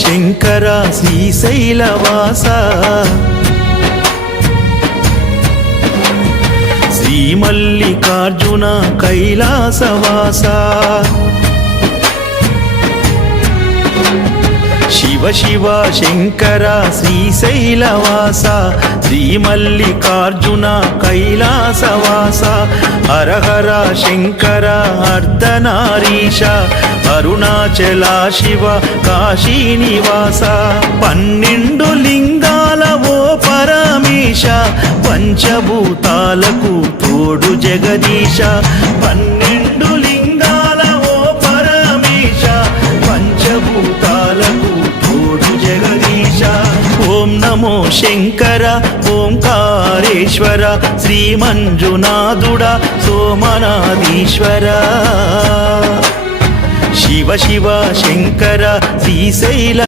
శంకర శ్రీశైలవాస శ్రీ మల్లికార్జున కైలాసవాస శివ శివ శంకర శ్రీశైలవాస శ్రీ మల్లికార్జున కైలాసవాస హర హర శంకర అర్ధనారీశ అరుణాచల శివ కాశీనివాస 12 లింగాల ఓ పరమేశ పంచభూతాలకు తోడు జగదీశ 12 లింగాల ఓ పరమేశ పంచభూతాలకు తోడు జగదీశ ఓం నమో శంకర ఓంకారేశ్వర శ్రీ మంజునాథుడ సోమనాథీశ్వర శివ శివ శంకర శ్రీశైల